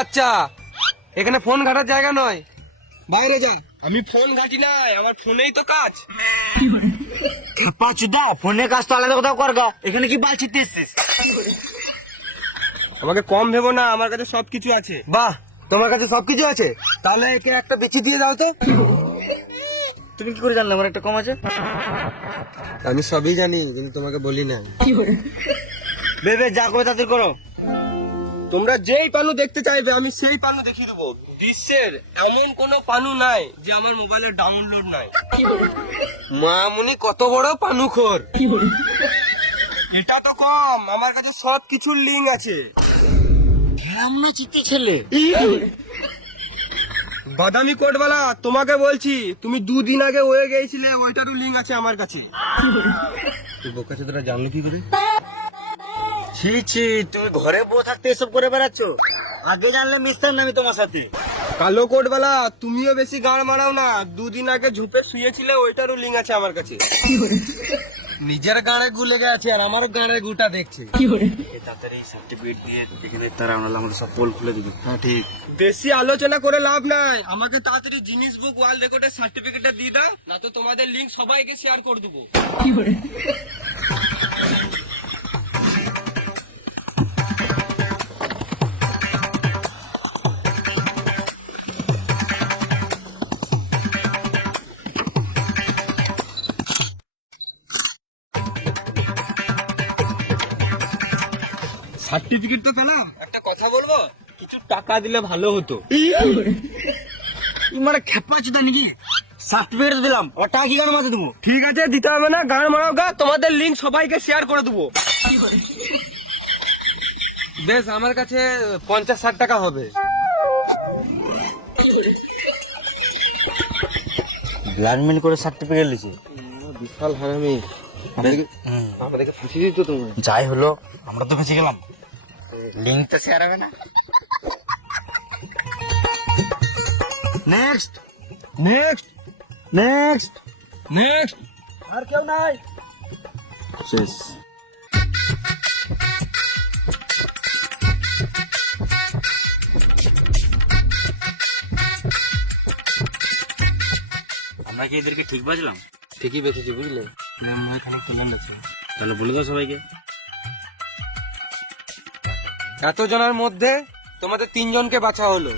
বাচ্চা। এখানে ফোন ঘাটার জায়গা নয়। বাইরে যা। আমি ফোন ঘাটি নাই আমার ফোনেই তো কাজ। পাচুদা ফোনের কাজ তো আলাদা কোথাও কর গা। এখানে কি বাল ছিটতে এসছিস? আমাকে কম ভেবো না আমার কাছে সবকিছু আছে। বাহ তোমার কাছে সবকিছু আছে? তাহলে একে একটা বেশি দিয়ে দাও তো। তুমি কি করে জানলে আমার একটা কম আছে? আমি সবই জানি কিন্তু তোমাকে বলি না। বেবে যা করে তাদের করো। তোমরা যেই পানু দেখতে চাইবে, আমি সেই পানু দেখিয়ে দেবো। বিশ্বের এমন কোনো পানু নাই যে আমার মোবাইলে ডাউনলোড নাই। মামুনি কত বড় পানু খোর। এটা তো কম, আমার কাছে সব কিছুর লিঙ্ক আছে রান্না ছেলে? বাদামি কোটওয়ালা তোমাকে বলছি, তুমি দুদিন আগে হয়ে গিয়েছিলে, ওইটারও লিঙ্ক আছে আমার কাছে। তুই বোকা তোরা জানলো কি করে? ছি ছি তুমি ঘরে বউ থাকতে এসব করে বেড়াচ্ছ? আগে জানলে মিশতাম না আমি তোমার সাথে। কালো কোটওয়ালা তুমিও বেশি গাড় মারাও না। দুদিন আগে ঝুপে শুয়েছিলে ওইটারও লিঙ্ক আছে আমার কাছে। নিজের গাড়ে গুলে গেছে আর আমারও গাড়ে গুটা দেখছে। তাড়াতাড়ি সার্টিফিকেট দিয়ে এখানে তারা আমরা আমাদের সব পোল খুলে দিবি। হ্যাঁ ঠিক। বেশি আলোচনা করে লাভ নাই। আমাকে তাড়াতাড়ি জিনিস বুক ওয়ার্ল্ড রেকর্ডের সার্টিফিকেটটা দিয়ে দাও না তো তোমাদের লিঙ্ক সবাইকে শেয়ার করে দেবো। সার্টিফিকেট তো পেলাম একটা কথা বলব? কিছু টাকা দিলে ভালো হতো। মানে খেপা চিতা নাকি? সার্টিফিকেট দিলাম। ওটা কি গান মাঝে দেবো? ঠিক আছে দিতে হবে না গান মারাও গা তোমাদের লিঙ্ক সবাইকে শেয়ার করে দেবো। বেশ আমার কাছে পঞ্চাশ ষাট টাকা হবে। ব্লাডমেন্ট করে সার্টিফিকেট লিছি বিশাল হারামি। আমাদেরকে ফুসিয়ে দিত তুমি যাই হলো আমরা তো বেঁচে গেলাম। লিঙ্ক তো শেয়ার হবে না? নেক্সট নেক্সট নেক্সট নেক্সট আর কেউ নাই। শেষ আমরা কি এদেরকে ঠিক বাজলাম? ঠিকই বেঁচেছি বুঝলে? এখানে খেলেন আছে তাহলে বলে দাও সবাইকে। এত জনের মধ্যে তোমাদের তিনজনকে বাছা হলো।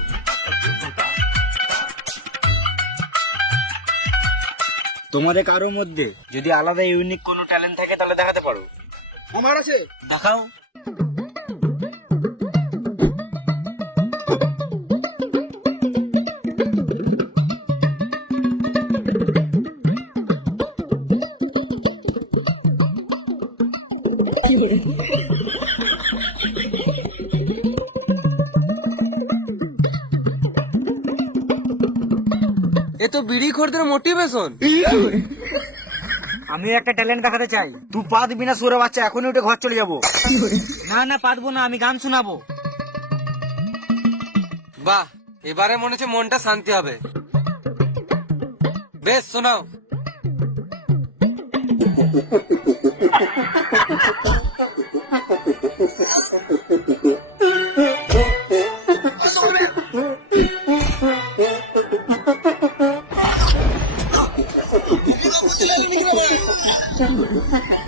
তোমাদের কারোর মধ্যে যদি আলাদা ইউনিক কোনো ট্যালেন্ট থাকে তাহলে দেখাতে পারো। আমার আছে? দেখাও। এ তো বিড়ি খোরদের মোটিভেশন আমি একটা ট্যালেন্ট দেখাতে চাই। তুই পা দিবি না সুরে বাচ্চা এখনই উঠে ঘর চলে যাব। না না পারব না আমি গান শোনাবো। বাহ এবারে মনে হচ্ছে মনটা শান্তি হবে। বেশ শোনাও। 呵呵。